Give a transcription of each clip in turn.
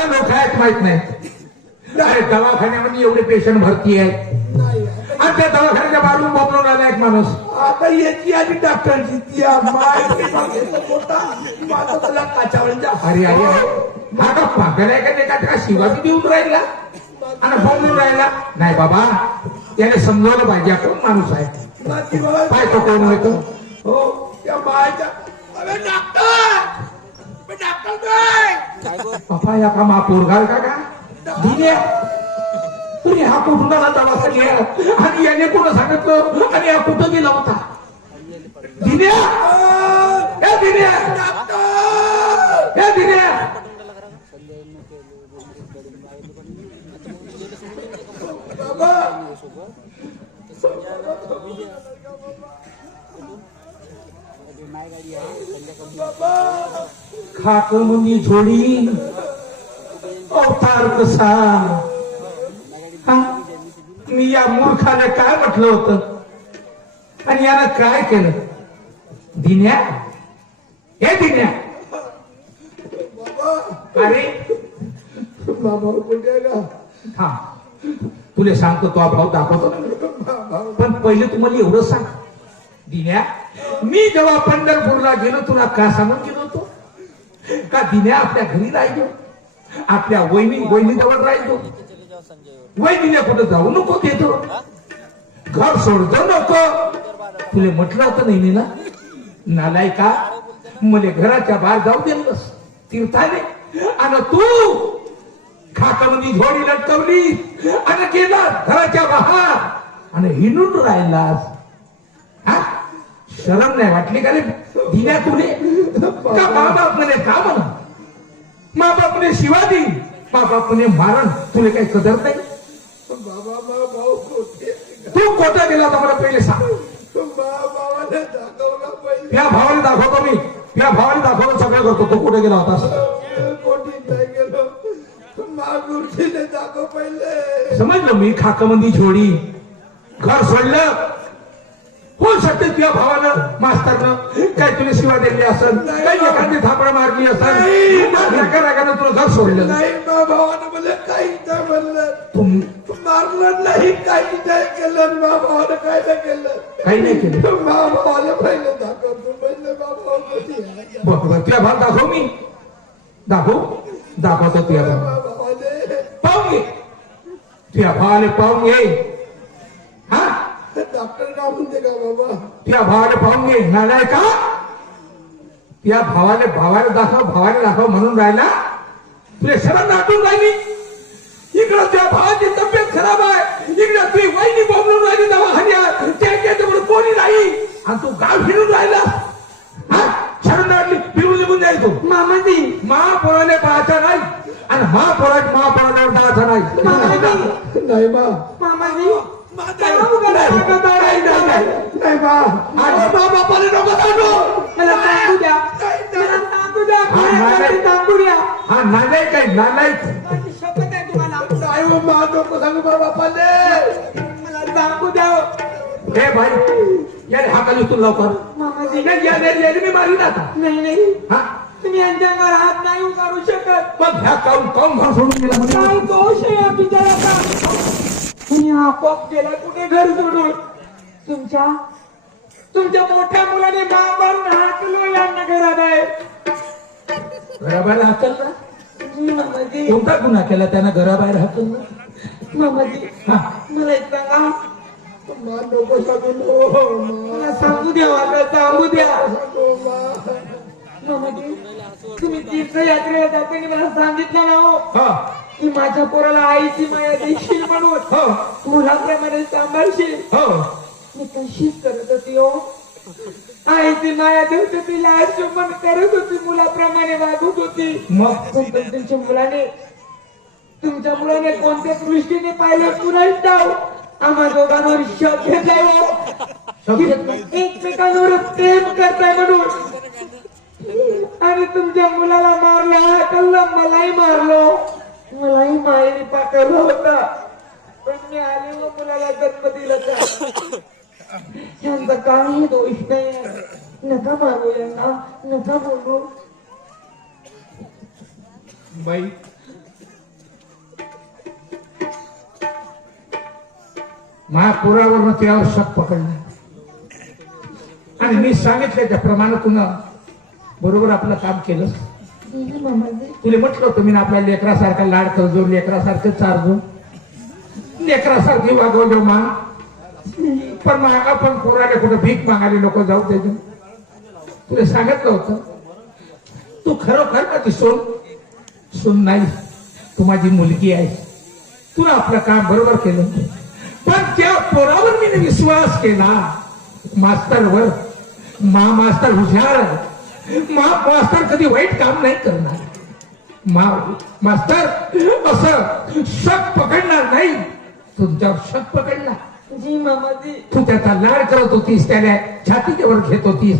आता लोक आहेत माहीत नाही. अरे दवाखान्यामध्ये एवढे पेशंट भरती आहे नाही आणि त्या दवाखान्याच्या बाजून बोलून आला एक माणूस. आता याची आधी डॉक्टरची ती अरे अरे का पागल आहे का ते का शिवाजी देऊन राहिला. आणि बोलून राहिला. नाही बाबा त्याने समजावलं पाहिजे आपण माणूस आहे. काय तो कोण होतो? हो त्या मायच्या अरे डॉक्टर! मी या का मा घाल का का दिने तुम्ही हा कुठून आला दवाखान्यात आणि याने कुठं सांगितलं आणि हा कुठं गेला होता दिन्या ए दिन्या डॉक्टर ए दिन्या बाबा खाक मुनी झोडी. अवतार कसा? हा? मी या मूर्खाने काय म्हटलं होतं? आणि यानं काय केलं? दिन्या? हे दिन्या! अरे! बाबा हा. तुला सांगतो तो भाव दाखवतो पण पहिले तुम्हाला एवढं सांग. दिन्या मी जेव्हा पंढरपूरला गेलो तुला का सांगून गेलो? का दिन्या आपल्या घरी राहिलो? आपल्या वहिनी वहिनी जवळ राहिलो? वहिनीने कुठं जाऊ नको देतो घर सोडतो नको. तुला म्हटलं होतं नाही ना नालाय का मला घराच्या बाहेर जाऊ दिलंस तीर्थाने. आणि तू खातामध्ये झोडी लटकवली. आणि गेला घराच्या बाहेर. आणि हिंडून राहिलास. शरम नाही वाटली का रे? दिल्या तुले? का बाप म्हणे का म्हणा माबाप म्हणे शिवा देईन माबाप म्हणे मारण तुले काही कदर नाही? बाबा मा भाऊ तू कोटा गेला होता मला पहिले सांग. या भावाने दाखवतो मी. या भावाने दाखवतो सगळं करतो. तो कुठे गेला होता? कोटी गेलो दाखव पहिले समजलं मी? खाकमंदी झोडी घर सोडलं. शकते तुझ्या भावानं मास्तरनं काय तुला शिवा दिली असेल काही एखादी थापड मारली असेल रागा रागानं तुला घर सोडलं नाही भावानं मला काही नाही म्हणलं. मारलं नाही काही नाही केलं मा भावानं काय नाही केलं. काही नाही केलं. मा भावाला पहिले दाखवतो पहिले मा भाव दाखव मी. दाखव. दाखवतो तुझ्या भाव पाहून घे. तुझ्या भावाने पाहून घे. हा? डॉक्टर का म्हणते का बाबा? त्या भावाने पाहून घे. नालाय का? त्या भावाने भावाने दाखव भावाने दाखव म्हणून राहिला. तुला शरण दाटून राहिली. इकडं त्या भावाची तब्येत खराब आहे. इकडं तुझी वहिनी बोंबलून राहिली दवाखान्यात. त्याच्यामुळे कोणी नाही. आणि तू गाव फिरून राहिला. हा? शरण दाटली. फिरून निघून जायचो मामाजी. महापोराने पाहायचा नाही. आणि महापोरात महापोरावर जायचा नाही. नाही बा मामाजी. नाही नाही हा, हा आहे नालायक माझी शपथ आहे तुम्हाला. नाही हो, मा नको सांगू बाबा पहिले मला सांगू द्या. हे भाई याने हा खाली तू लवकर? मामाजी. या- या- या- याने मी मारी आता नाही नाही. हा? तुम्ही यांच्या अंगावर हात नाही उगारू शकत. मग ह्या काऊन काऊन घर सोडून गेला म्हणजे काय या बिचाराचा? तुम्ही आपोआप गेला कुठे घर सोडून? तुमच्या तुमच्या मोठ्या मुलाने मां मारून हाकलो यांना घरात आहे घराबाहेर हाकल ना जी मामाजी कोणता गुन्हा केला त्यानं घराबाहेर हाकल ना मामाजी हा. मला एक सांगा. मा नको सांगू मला सांगू द्या मला सांगू द्या. मा मामाजी तुम्ही तीर्थयात्रेला जाताना मला सांगितलं ना हो. हा. की माझ्या पोराला आईची माया देशील म्हणून हो. मुलाप्रमाणे सांभाळशील. हो. मी तशीच करत होती हो. आईची माया होती लाड चुंबन करत होती मुलाप्रमाणे वागत होती. मग? तुमच्या मुलाने तुमच्या मुलाने कोणत्या दृष्टीने पाहिलं कुणाच ठाव आम्हा दोघांवर शब घेतलाय हो. शब्द एकमेकांवर प्रेम करताय म्हणून. आणि तुमच्या मुलाला मारलं हाकललं मलाही मारलो. मलाही माहेरी पाठवलं होता. पण मी आले व मुलाला जन्म दिला यांचा काही दोष नाही नका मारू यांना. नका बोलू. बाई. महापुरावरून ते शक पकडला. आणि मी सांगितलं त्याप्रमाणे तुला बरोबर आपलं काम केलं. तुला म्हटलं होतं मी आपल्या लेकरासारखा लाड करजो लेकरासारखं चारजो लेकरासारखी वागवलो हो मा. पण मग आपण पोराला कुठं भीक मागायला लोक जाऊ त्याच्या तुला सांगितलं होतं. तू खरोखर का ती सोन? सोन नाही. तू माझी मुलगी आहे. तुला आपलं काम बरोबर केलं. पण त्या पोरावर मी विश्वास केला. मास्तरवर मा मास्तर हुशार मा मास्तर कधी वाईट काम नाही करणार. मा मास्तर असं शक पकडणार नाही. तुमच्यावर शक पकडला. जी मामाजी तू त्याचा लाड करत होतीस त्याला छातीवर घेत होतीस.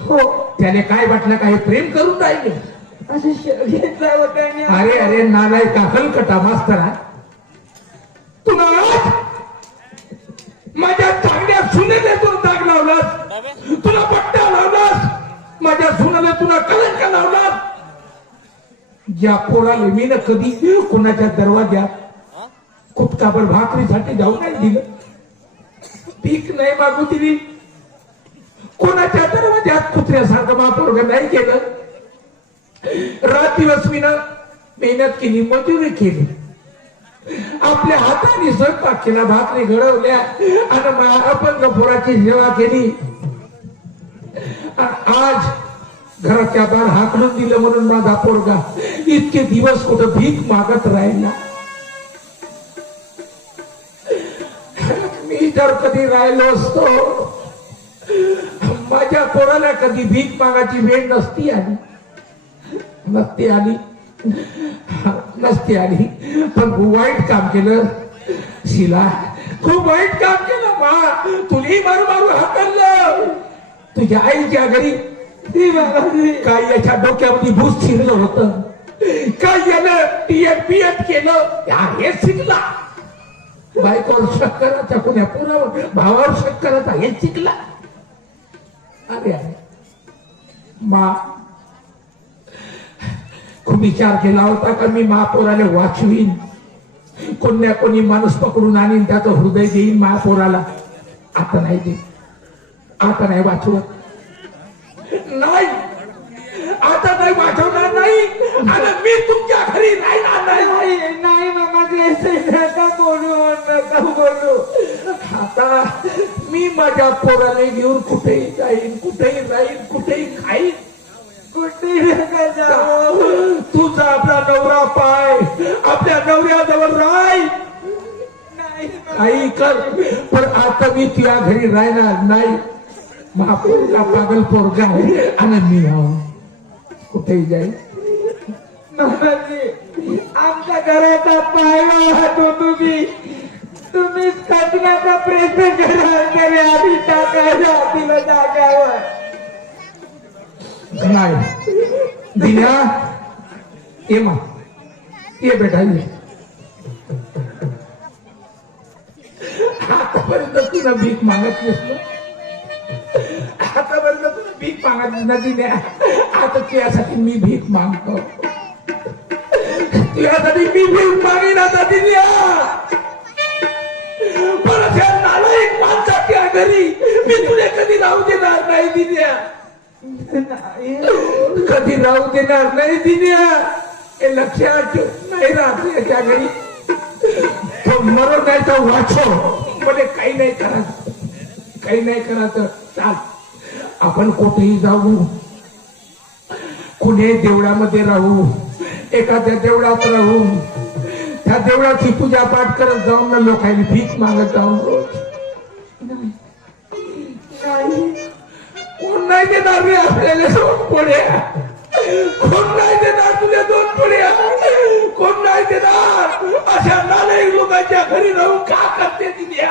हो. त्याने काय वाटलं काही प्रेम करून राहिले? असे श- घेतला होता आणि अरे अरे नालाय काकल कटा मास्तरा तुला आज माझ्या चांगल्या सुनेले तुला दाग लावलास तुला माझ्या सुनाला तुला कलंक लावला ज्या पोराला मी ना कधी कुणाच्या दरवाज्यात कुटकाभर भाकरीसाठी जाऊ नाही दिलं. पीक नाही मागू दिली. कोणाच्या दरवाज्यात कुत्र्यासारखं महापोरग नाही केलं रात दिवस मी मेहनत केली मजुरी केली. आपल्या हाताने स्वयंपाक केला भाकरी घडवल्या आणि अपंग पोराची सेवा केली. आज घराच्या बाहेर हाकलून दिलं म्हणून माझा पोरगा इतके दिवस कुठं भीक मागत राहिला. मी जर कधी राहिलो असतो. माझ्या पोराला कधी भीक मागायची वेळ नसती आली. नसती आली. नसती आली. पण वाईट काम केलं. शिला खूप वाईट काम केलं मा तुली मारू मारू हाकललं. तुझ्या आईच्या घरी. काय याच्या डोक्यामध्ये भूस शिरलं होतं. काय यानं टीएन पिएन केलं. या हे शिकला. बायकोवर शक करायचा कोण्या पुरावर? भावावर शक करायचा हे शिकला. अरे अरे. मा खूप विचार केला होता का मी महापोराला वाचवीन? कोण्या कोणी माणूस पकडून आणीन त्याचं हृदय देईन महापोराला. आता नाही दे आता नाही वाचवत. नाही. आता नाही वाचवणार नाही. आणि मी तुमच्या घरी राहणार नाही. नाही नाही मामाजी असे नका बोलू नका बोलू. आता मी माझ्या पोराला घेऊन कुठेही जाईन कुठेही राहीन कुठेही खाईन. तुझा आपला नवरा पाय आपल्या नवऱ्याजवळ राय. नाही काही कर पण आता मी तुझ्या घरी राहणार नाही. महापोरगा पागल पोरगा आहे आणि मी आहो. कुठेही जाईल आमच्या घराचा पायवा तुम्ही तुम्ही कचऱ्याचा प्रयत्न करा तरी आम्ही टाकायला तिला जाग्यावर नाही दिल्या ये मा ये बेटा ये आतापर्यंत तुला भीक मागत नसलो आतापर्यंत तुला भीक मागत नदी द्या. आता तुझ्यासाठी मी भीक मागतो. तुझ्यासाठी मी भीक मागेन आता दिल्या परत या नालायक माणसाच्या घरी. मी तुला कधी राहू देणार नाही दिल्या कधी राहू देणार नाही दिन्या हे लक्षात ठेव. नाही राहत याच्या घरी. तो मरो नाही तर वाचो म्हणजे काही नाही करायचं. काही नाही करायचं. चाल. आपण कुठेही जाऊ कुणी देवळामध्ये राहू एखाद्या देवळात राहू त्या देवळाची पूजा पाठ करत जाऊन ना लोकांनी भीक मागत जाऊन रोज नाही. कोण नाही देणार रे आपल्याला दोन पुढे कोण नाही देणार तुझ्या दोन पुढे कोण नाही देणार? अशा नालायक लोकांच्या घरी राहून का करते तिने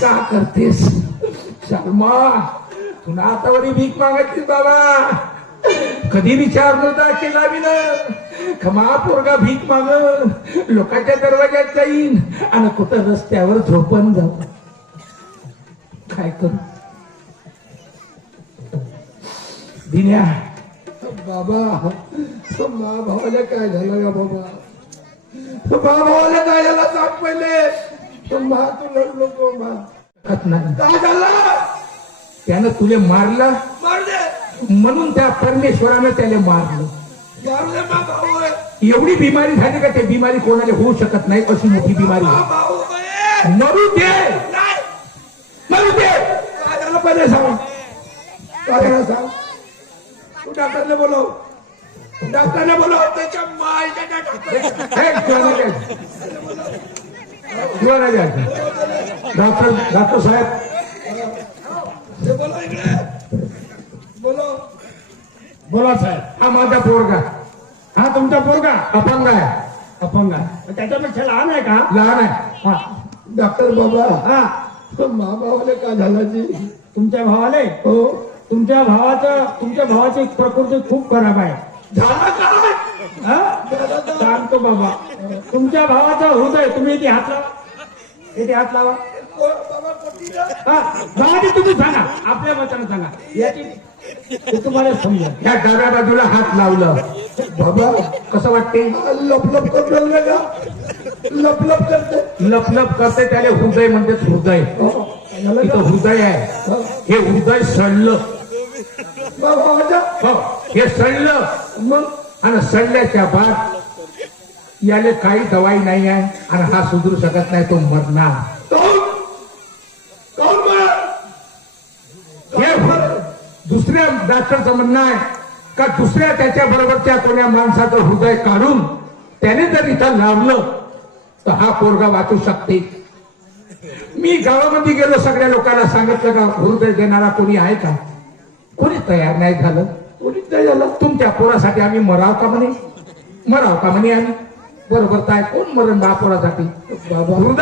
का करतेस? शर्मा तुला आतावरी भीक मागायची बाबा. कधी विचार नव्हता केला मी ना. खमा पोरगा भीक माग. लोकांच्या दरवाज्यात जाईन आणि कुठं रस्त्यावर झोपण जाऊ काय करू? दिन्या बाबा मा भावाला काय झालं का बाबा? मा भावाला काय झालं सांग पहिले? मा तू लढलो तो मा काय झालं? त्यानं तुले मारलं? म्हणून त्या परमेश्वरानं त्याला मारलं. भाऊ एवढी बिमारी झाली का ते बिमारी कोणाला होऊ शकत नाही? अशी मोठी बिमारी मरू दे! नाही. मरू दे! काय झालं पहिले सांग. काय झालं सांग. तू डॉक्टरने बोलव. डॉक्टरने बोलव. त्याच्या मायच्या. डॉक्टर डॉक्टर साहेब बोला साहेब हा माझा पोरगा. हा तुमचा पोरगा? अपंग आहे. अपंग आहे. त्याच्यापेक्षा लहान आहे का? लहान आहे. हा. डॉक्टर बाबा. हा. मा भावाला काय झालं जी? तुमच्या भावाले? हो. तुमच्या भावाचं तुमच्या भावाची प्रकृती खूप खराब आहे. झालं काय हा? सांगतो बाबा. तुमच्या भावाचं हृदय तुम्ही इथे हात लावा. इथे हात लावा. हा भावाजी तुम्ही सांगा. आपल्या मतानं सांगा. याची ते तुम्हाला समजेल. या डाव्या बाजूला हात लावलं. बाबा कसं वाटते? लप लप करून राहिलं का लप लप करते लपलप करते त्याला हृदय म्हणजे हृदय. हो, इथं हृदय आहे. हो. हे हृदय सडलं. हो हे सडलं. मग? आणि सडल्याच्या बाद याले काही दवाई नाही आहे आणि हा सुधरू शकत नाही तो मरणार काऊन काऊन मग हे डॉक्टरचं म्हणणं आहे का दुसऱ्या त्याच्या बरोबरच्या कोण्या माणसाचं हृदय काढून त्याने जर इथं लावलं तर हा पोरगा वाचू शकते. मी गावामध्ये गेलो सगळ्या लोकांना सांगितलं का हृदय देणारा कोणी आहे का? कोणी तयार नाही झालं. कोणी नाही झालं? तुमच्या पोरासाठी आम्ही मराव का म्हणे? मराव का म्हणे आम्ही? बरोबर काय कोण मरण बापोरासाठी हृदय